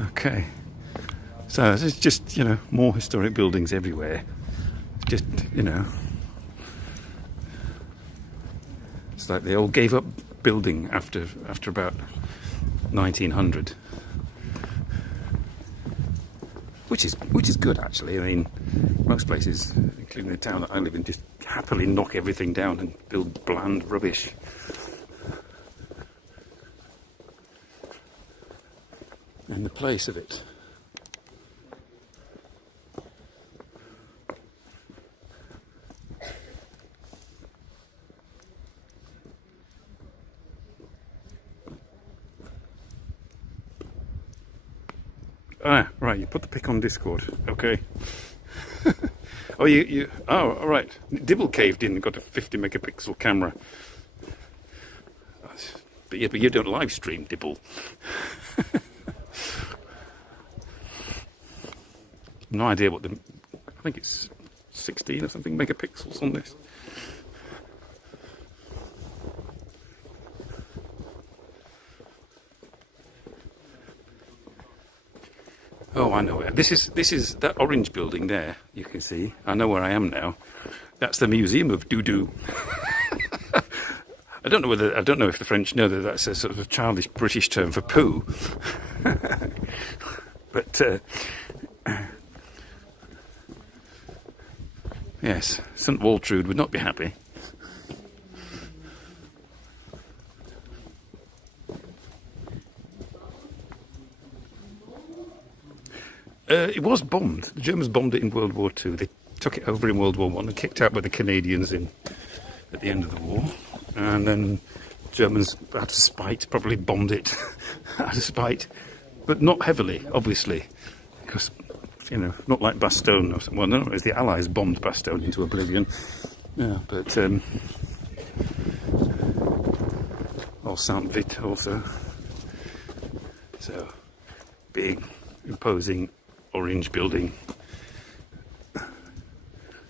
Okay, so there's just more historic buildings everywhere. Just it's like they all gave up building after about 1900, which is good actually. I mean, most places, including the town that I live in, just happily knock everything down and build bland rubbish. In the place of it. Ah, right, you put the pic on Discord. Okay. Oh, oh, all right. Dibble caved in and got a 50 megapixel camera. But you don't live stream, Dibble. No idea what I think it's 16 or something megapixels on this. Oh, I know it. This is that orange building there. You can see. I know where I am now. That's the Museum of DouDou. I don't know if the French know that that's a sort of a childish British term for poo. But yes, St Waudru would not be happy. It was bombed. The Germans bombed it in World War II. They took it over in World War I and kicked out by the Canadians at the end of the war. And then Germans, out of spite, probably bombed it out of spite. But not heavily, obviously. Because, you know, not like Bastogne or something. Well, no, it was the Allies bombed Bastogne into oblivion. Yeah, but... or Saint-Vite also. So, big, imposing orange building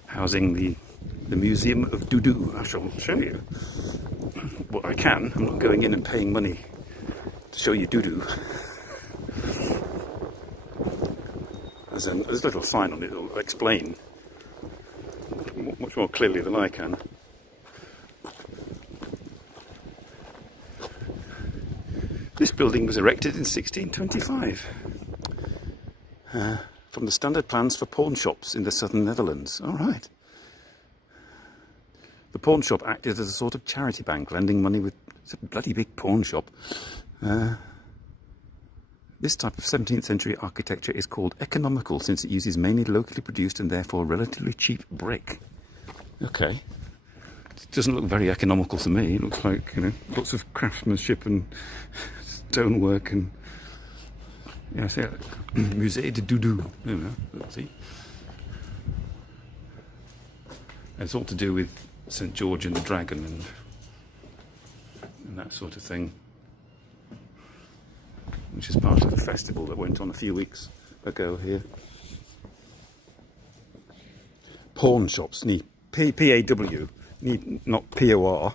housing the Museum of DouDou. I shall show you what I can. I'm not going in and paying money to show you DouDou. There's a little sign on it that will explain much more clearly than I can. This building was erected in 1625 from the standard plans for pawn shops in the southern Netherlands. All right. The pawn shop acted as a sort of charity bank, lending money with... It's a bloody big pawn shop. This type of 17th century architecture is called economical, since it uses mainly locally produced and therefore relatively cheap brick. Okay. It doesn't look very economical to me. It looks like, you know, lots of craftsmanship and stonework and... Yeah, see, Musée de DouDou, you know, let's see. It's all to do with St George and the Dragon and that sort of thing, which is part of the festival that went on a few weeks ago here. Pawn shops need P-A-W, need not P-O-R.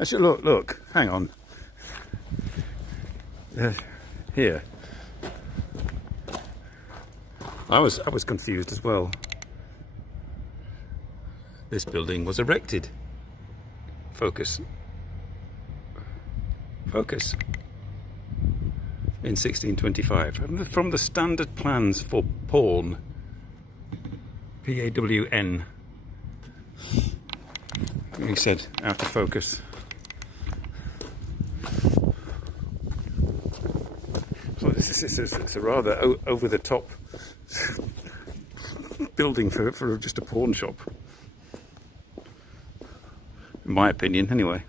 Actually, look, hang on. Here. I was confused as well. This building was erected. Focus. In 1625. From the standard plans for pawn. P-A-W-N. He said, out of focus. So it's a rather over-the-top building for just a pawn shop. In my opinion, anyway.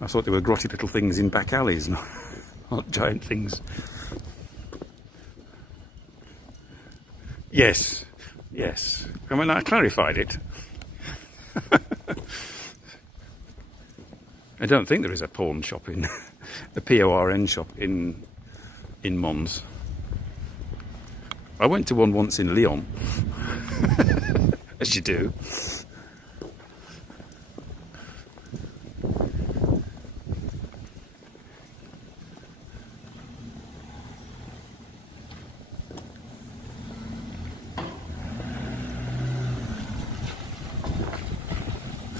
I thought they were grotty little things in back alleys, not giant things. Yes. I mean, I clarified it. I don't think there is a pawn shop a PORN shop in Mons. I went to one once in Lyon, as you do.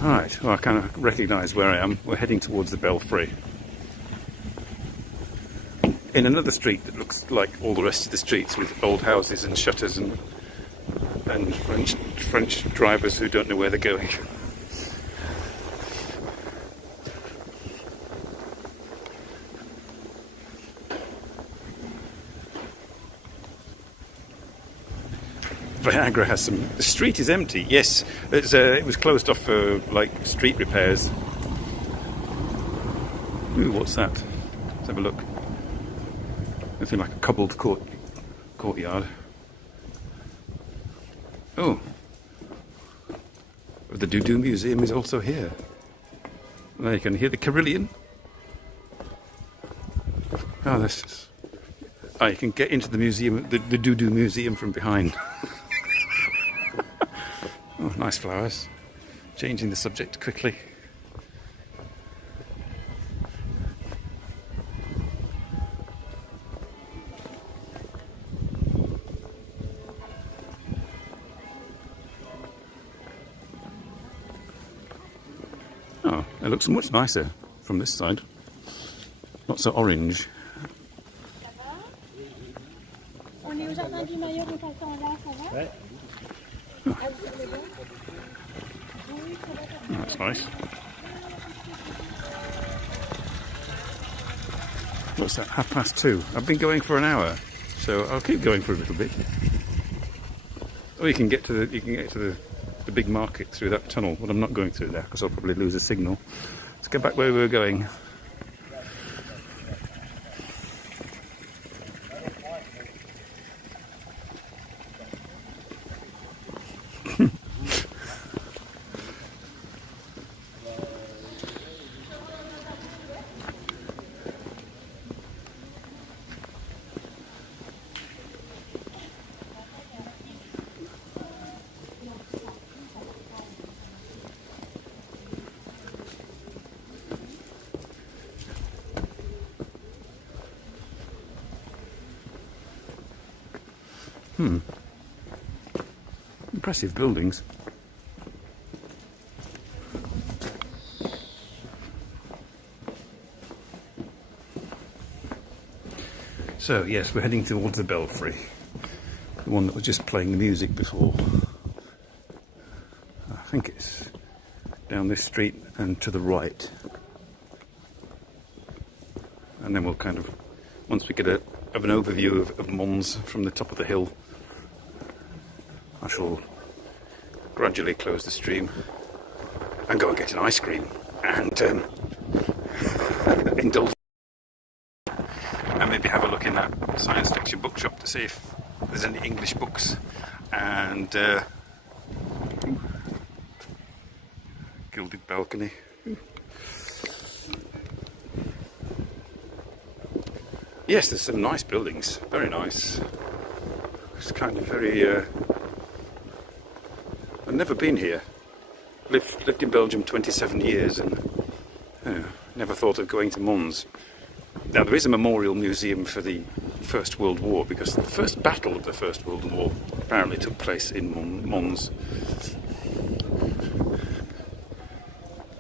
Right, well, I kind of recognise where I am. We're heading towards the Belfry. In another street that looks like all the rest of the streets, with old houses and shutters and French drivers who don't know where they're going. Viagra has some... The street is empty, yes. It was closed off for, like, street repairs. Ooh, what's that? Let's have a look. Nothing like a cobbled courtyard. Oh. The DouDou Museum is also here. There you can hear the carillon. Oh, this is... Oh, you can get into the museum, the DouDou Museum from behind. Oh, nice flowers. Changing the subject quickly. It looks much nicer from this side. Not so orange. On est au jardin du Maillot, on t'attend là, ça va? Ouais. That's nice. What's that? 2:30. I've been going for an hour, so I'll keep going for a little bit. Or you can get to the big market through that tunnel. But I'm not going through there because I'll probably lose a signal. Let's get back where we were going. Impressive buildings. So yes, we're heading towards the belfry, the one that was just playing the music before. I think it's down this street and to the right. And then we'll kind of, once we get an overview of Mons from the top of the hill, I shall gradually close the stream and go and get an ice cream and indulge and maybe have a look in that science fiction bookshop to see if there's any English books and gilded balcony. Yes, there's some nice buildings, very nice. It's kind of very I've never been here. Lived in Belgium 27 years and never thought of going to Mons. Now there is a memorial museum for the First World War because the first battle of the First World War apparently took place in Mons.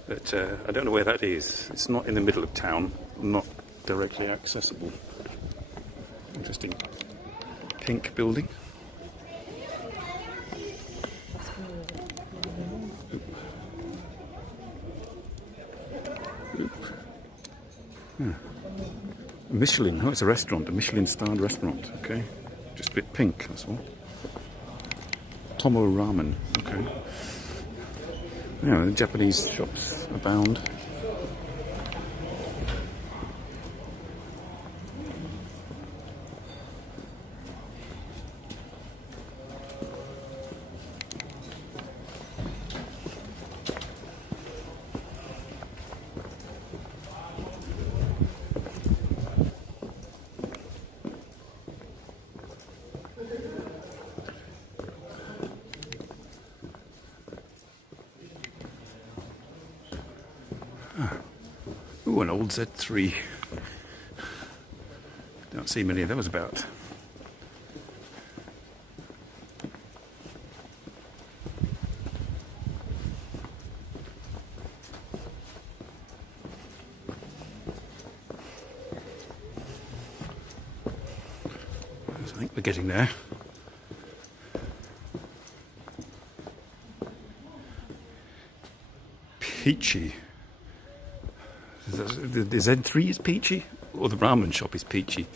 But I don't know where that is. It's not in the middle of town, not directly accessible. Interesting pink building. Michelin, oh it's a restaurant, a Michelin-starred restaurant, okay. Just a bit pink, that's all. Tomo Ramen, okay. Yeah, the Japanese shops abound. Ooh, an old Z3. Don't see many of those about. I think we're getting there. Peachy. The Z3 is peachy, or the ramen shop is peachy.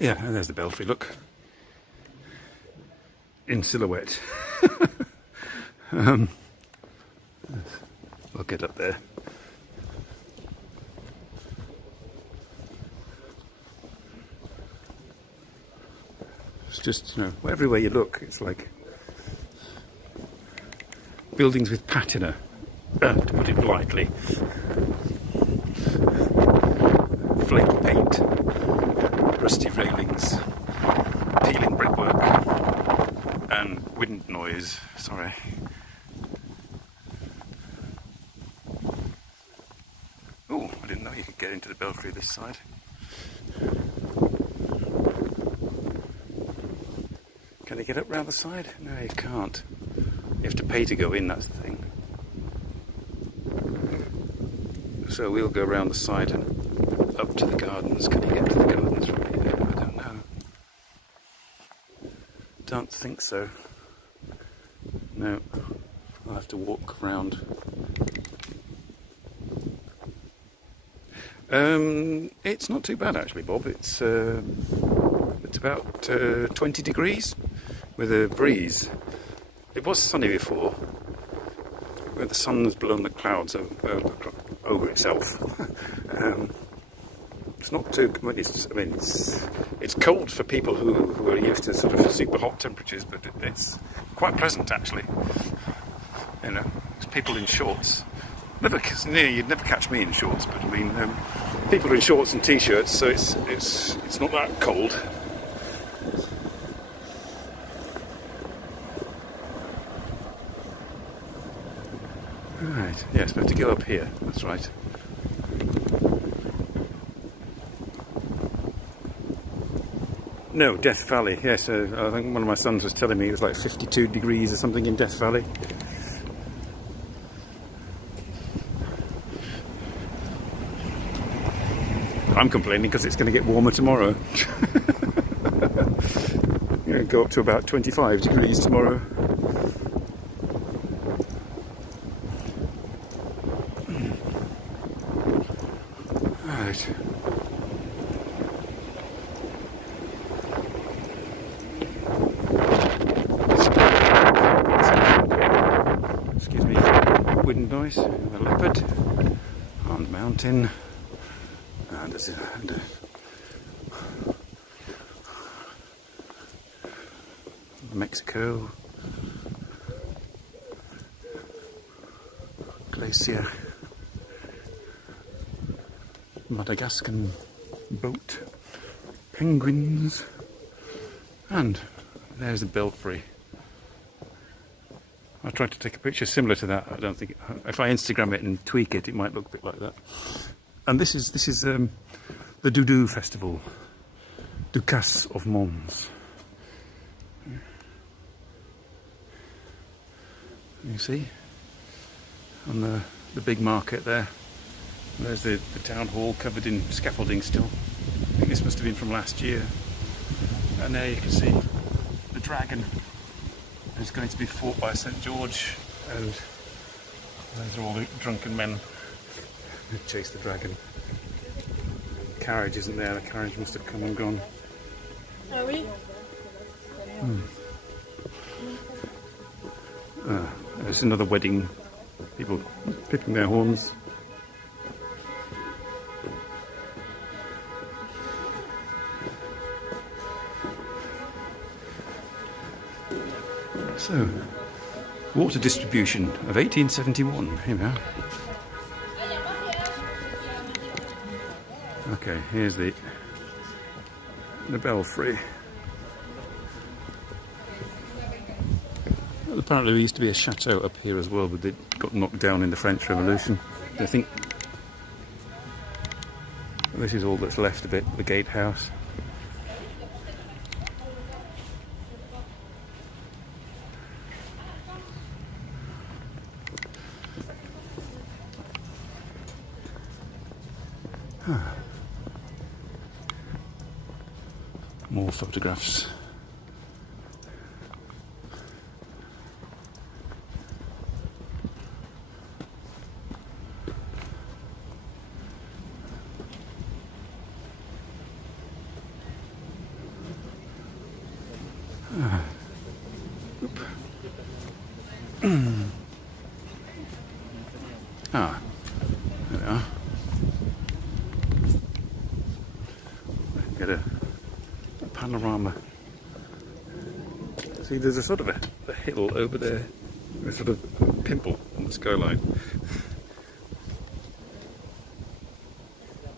Yeah, and there's the belfry, look. In silhouette. We'll get up there. It's just, you know, everywhere you look, it's like buildings with patina, to put it politely. Flake paint, rusty railings, peeling brickwork, and wind noise. Sorry. Oh, I didn't know you could get into to the belfry this side. Can you get up round the side? No, you can't. You have to pay to go in, that's the thing. So we'll go round the side and up to the gardens. Can you get to the gardens from here? I don't know. Don't think so. No, I'll have to walk round. It's not too bad actually, Bob. It's about 20 degrees with a breeze. It was sunny before, where the sun has blown the clouds over itself. It's not too. It's cold for people who are used to sort of super hot temperatures, but it's quite pleasant actually. You know, it's people in shorts. You'd never catch me in shorts, but I mean, people are in shorts and t-shirts, so it's not that cold. Right, yes, we have to go up here, that's right. No, Death Valley, yes, I think one of my sons was telling me it was like 52 degrees or something in Death Valley. I'm complaining because it's going to get warmer tomorrow. Going to go up to about 25 degrees tomorrow. Right. Excuse me for wind noise. The leopard on the mountain. And Mexico, glacier, Madagascan boat, penguins, and there's the belfry. I tried to take a picture similar to that. I don't think if I Instagram it and tweak it, it might look a bit like that. And this is the DouDou festival, Ducasse of Mons. You see, on the big market there. There's the town hall covered in scaffolding still. I think this must have been from last year. And there you can see the dragon is going to be fought by St. George, and those are all the drunken men who chase the dragon. The carriage isn't there, the carriage must have come and gone. Sorry? There's another wedding, people picking their horns. So, water distribution of 1871, here we are. Okay, here's the belfry. Apparently there used to be a chateau up here as well, but it got knocked down in the French Revolution. I think this is all that's left of it, the gatehouse. More photographs. There we are. Get a panorama. See, there's a sort of a hill over there, a sort of pimple on the skyline.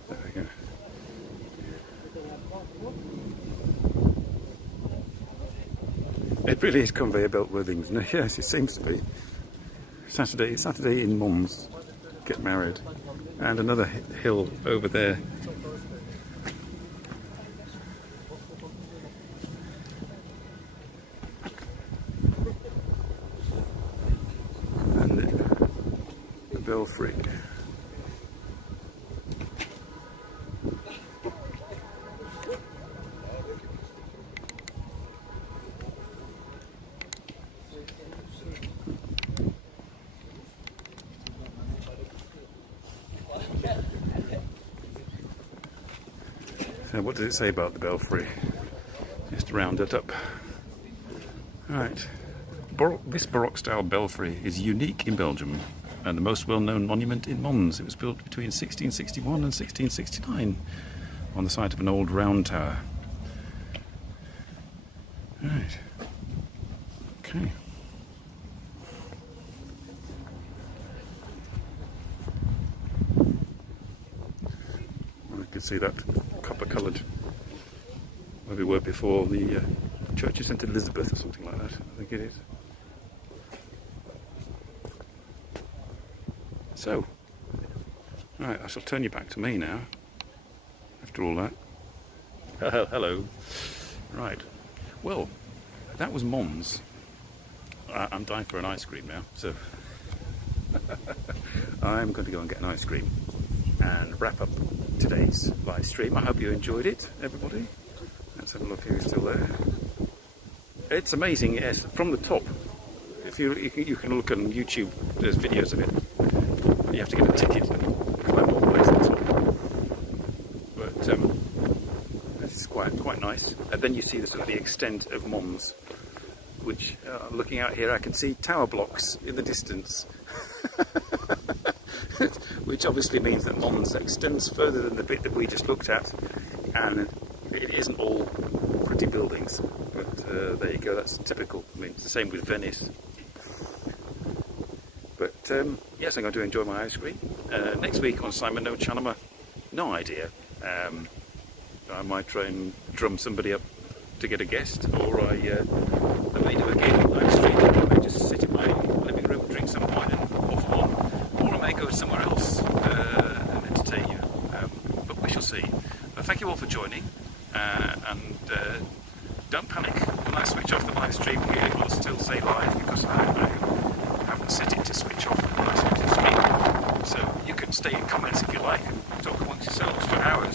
There we go. It really is conveyor belt weddings. No, yes, it seems to be. Saturday in Mons, get married. And another hill over there. And the belfry. So what does it say about the belfry? Just to round it up. Right. This Baroque style belfry is unique in Belgium and the most well-known monument in Mons. It was built between 1661 and 1669 on the site of an old round tower. Right. Okay. I can see that copper-coloured where we were before, the Church of St. Elizabeth or something like that, I think it is. So, right, I shall turn you back to me now, after all that. Hello. Right, well, that was Mons. I'm dying for an ice cream now, so I'm going to go and get an ice cream and wrap up today's live stream. I hope you enjoyed it, everybody. Let's have a look, who's still there. It's amazing, yes, from the top. If you can look on YouTube, there's videos of it. You have to get a ticket and climb all the way to the top. But it's quite nice. And then you see the sort of the extent of Mons, which looking out here I can see tower blocks in the distance. Which obviously means that Mons extends further than the bit that we just looked at, and it isn't all pretty buildings, but there you go, that's typical. I mean, it's the same with Venice. But yes, I'm going to enjoy my ice cream. Next week on Simon NoChaNoMa, no idea. I might try and drum somebody up to get a guest, or I may do a gaming live stream. I may just sit in my living room, drink some wine and waffle on, or I may go somewhere else and entertain you. But we shall see. But thank you all for joining, and don't panic when I switch off the live stream here. It will still say live because I haven't set it to switch off when I switch the stream off. So you can stay in comments if you like and talk amongst yourselves for hours.